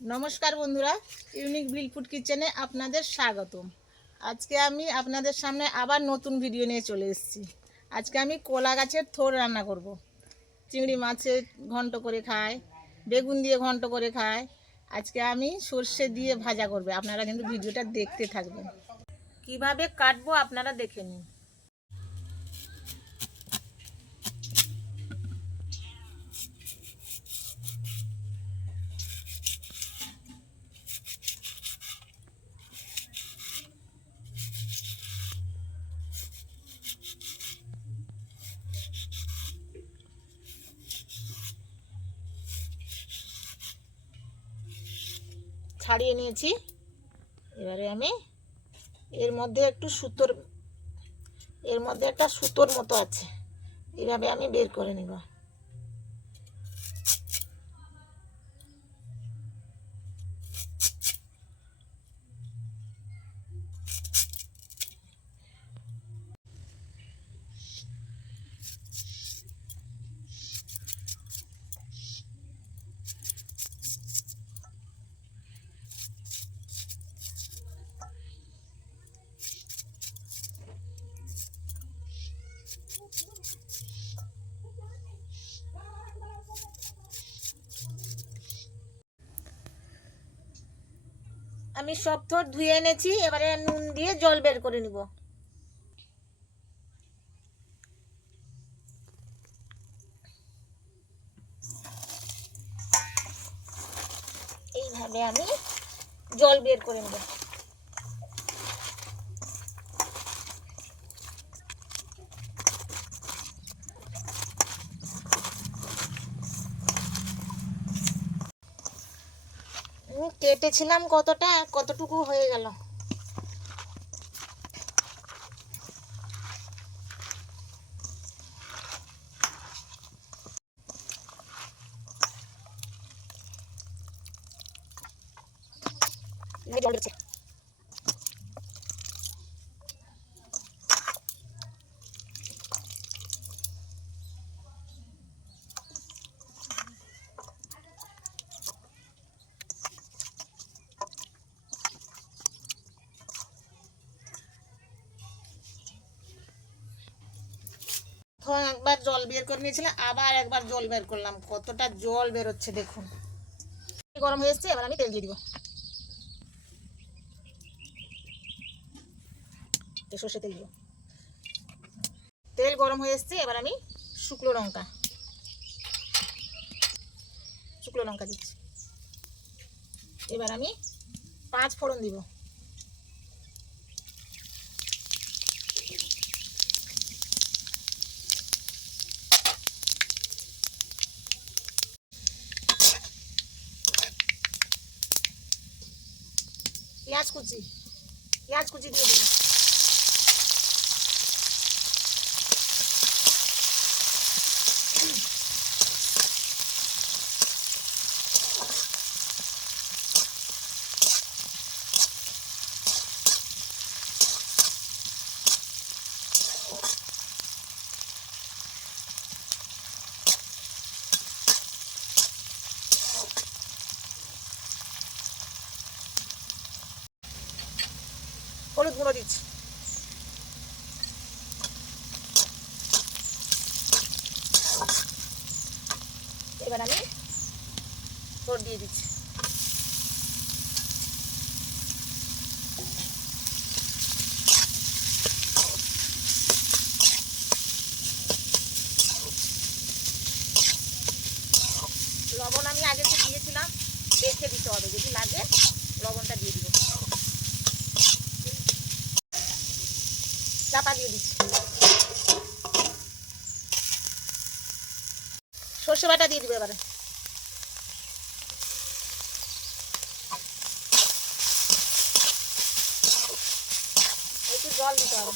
নমস্কার বন্ধুরা, ইউনিক ভিল ফুড কিচেনে আপনাদের স্বাগতম। আজকে আমি আপনাদের সামনে আবার নতুন ভিডিও নিয়ে চলে এসেছি। আজকে আমি কলা গাছের থোড় রান্না করব। চিংড়ি মাছের ঘন্ট করে খায়, বেগুন দিয়ে ঘন্ট করে খায়। আজকে আমি সর্ষে দিয়ে ভাজা করবে। আপনারা কিন্তু ভিডিওটা দেখতে থাকবেন। কিভাবে কাটবো আপনারা দেখে নিন। ছাড়িয়ে নিয়েছি। এবারে আমি এর মধ্যে একটা সুতোর মতো আছে, এইভাবে আমি বের করে নিব। আমি সব থোড় ধুয়ে এনেছি। এবারে নুন দিয়ে জল বের করে নিব। এইভাবে আমি জল বের করে নেব। কেটেছিলাম কতটুকু হয়ে গেল। জল দিচ্ছি। একবার জল বের করে নিয়েছিলাম, আবার একবার জল বের করলাম। কতটা জল বেরোচ্ছে দেখুন। গরম হয়ে এসছে, এবার আমি তেল দিয়ে দিব। সর্ষে তেল দিব। তেল গরম হয়ে এসছে, এবার আমি শুকনো লঙ্কা দিচ্ছি। এবার আমি 5 ফোড়ন দিব। পেঁয়াজ কুচি দিয়ে দিব। হলুদ গুঁড়ো দিচ্ছি। এবার আমি তোর দিয়ে দিচ্ছি। লবণ আমি আগে তো দিয়েছিলাম, দেখে দিতে হবে, যদি লাগে লবণটা দিয়ে দিব। চাপা দিয়ে দিচ্ছি। সর্ষে বাটা দিয়ে দিব। এবারে একটু জল দিতে হবে।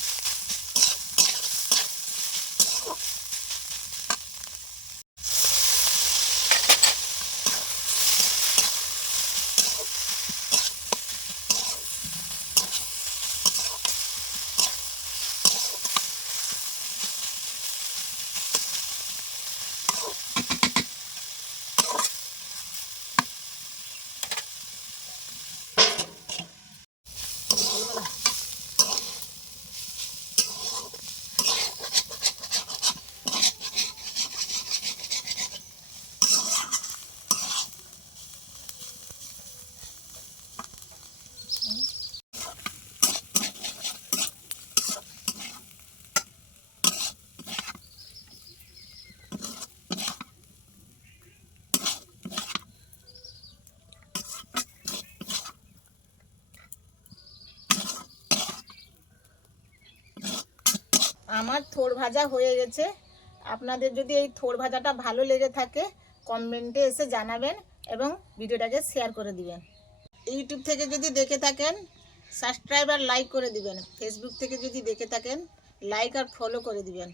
থোড় ভাজা হয়ে গেছে। আপনাদের যদি এই থোড় ভাজাটা ভালো লেগে থাকে কমেন্টে এসে জানাবেন এবং ভিডিওটাকে শেয়ার করে দিবেন। ইউটিউব থেকে যদি দেখে থাকেন সাবস্ক্রাইব আর লাইক করে দিবেন। ফেসবুক থেকে যদি দেখে থাকেন লাইক আর ফলো করে দিবেন।